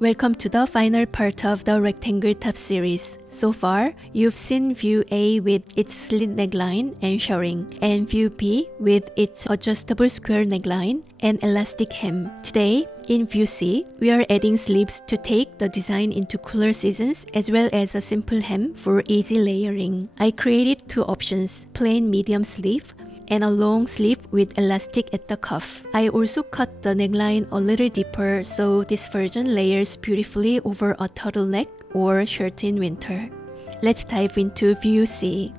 Welcome to the final part of the rectangle top series. So far, you've seen view A with its slit neckline and shirring, and view B with its adjustable square neckline and elastic hem. Today, in view C, we are adding sleeves to take the design into cooler seasons as well as a simple hem for easy layering. I created two options, plain medium sleeve and a long sleeve with elastic at the cuff. I also cut the neckline a little deeper so this version layers beautifully over a turtleneck or shirt in winter. Let's dive into view C.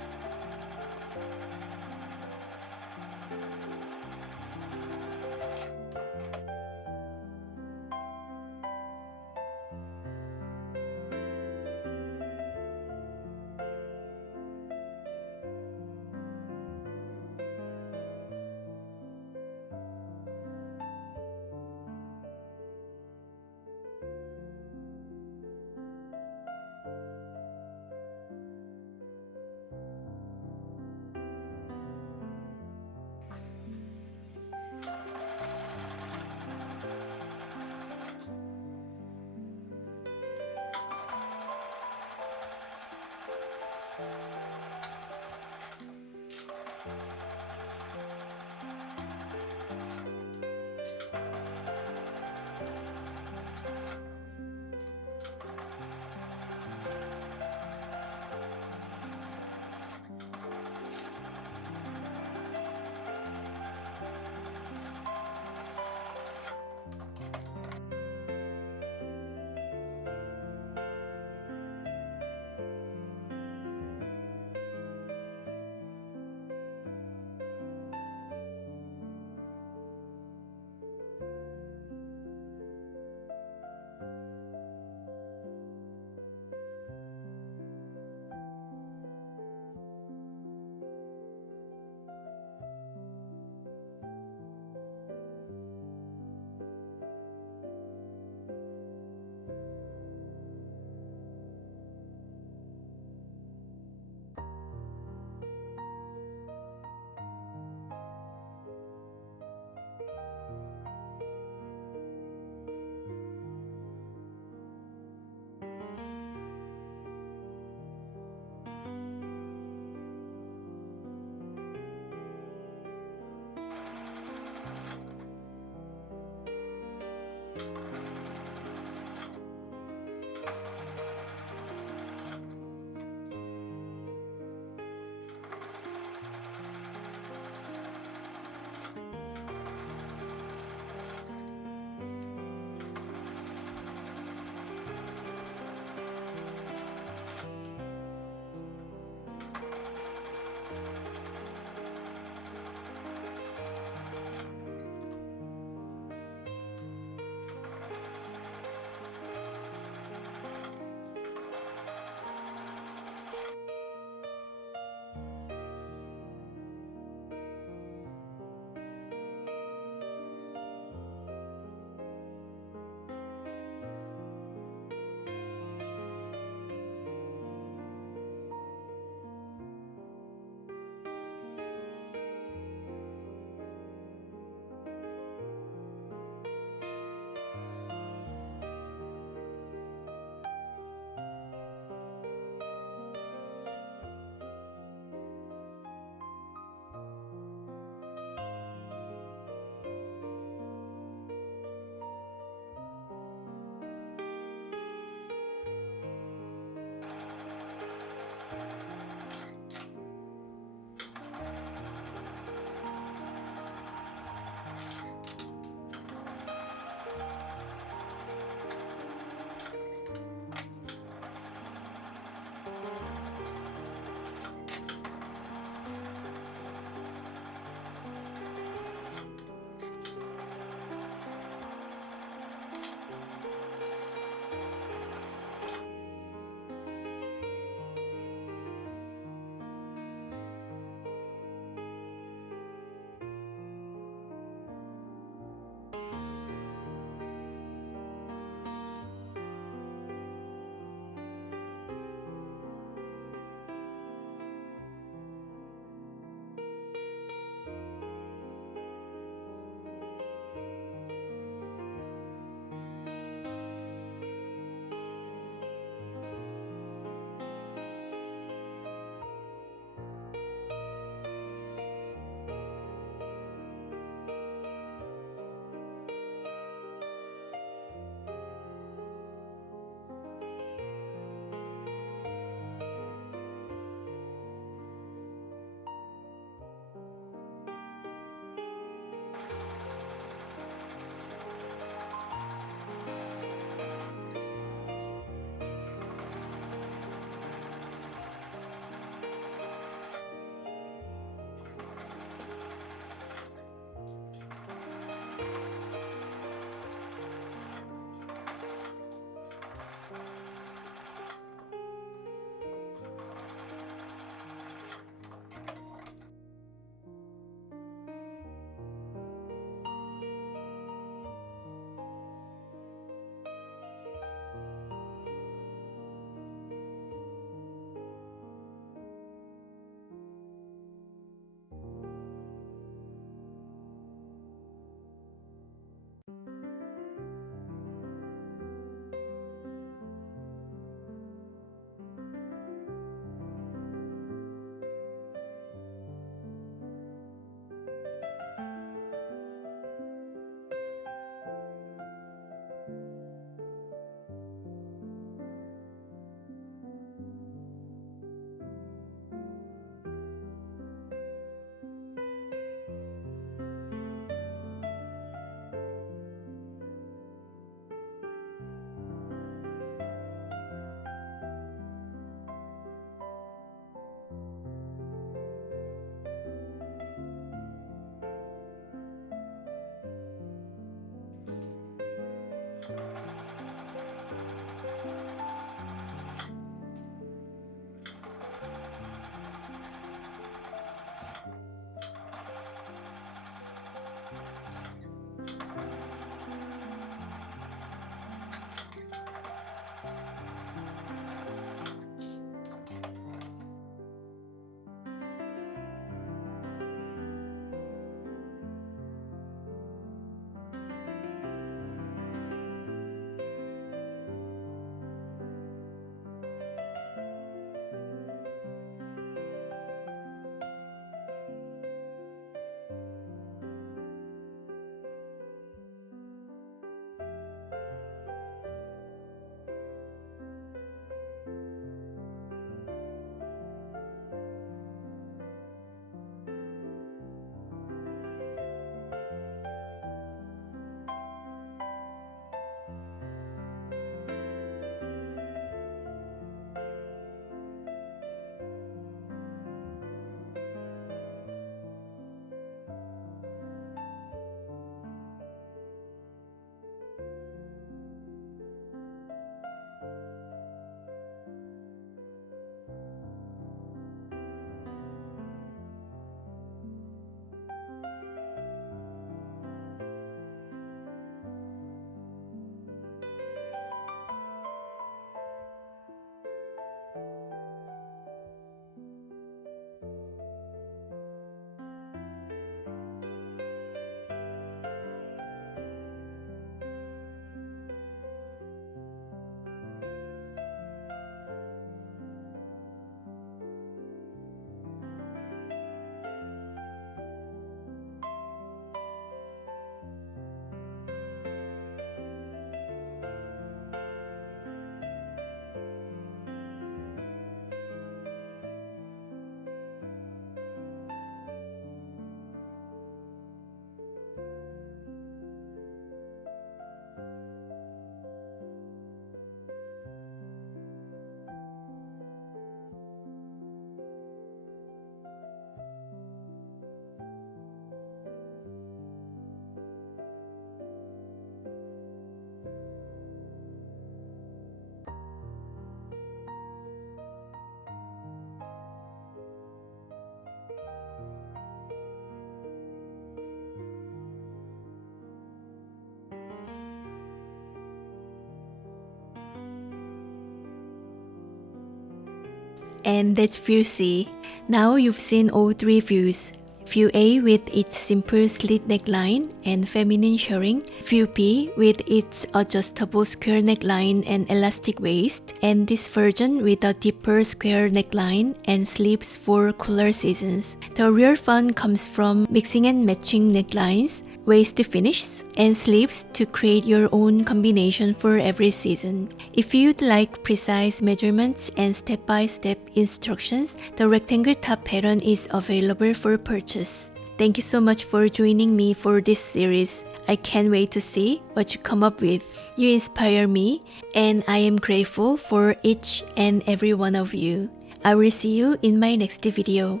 And that's view C. Now you've seen all three views. View A with its simple slit neckline and feminine shirring, View B with its adjustable square neckline and elastic waist, and this version with a deeper square neckline and sleeves for cooler seasons. The real fun comes from mixing and matching necklines, waist finishes, and sleeves to create your own combination for every season. If you'd like precise measurements and step-by-step instructions, the rectangle top pattern is available for purchase. Thank you so much for joining me for this series. I can't wait to see what you come up with. You inspire me, and I am grateful for each and every one of you. I will see you in my next video.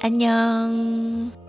안녕.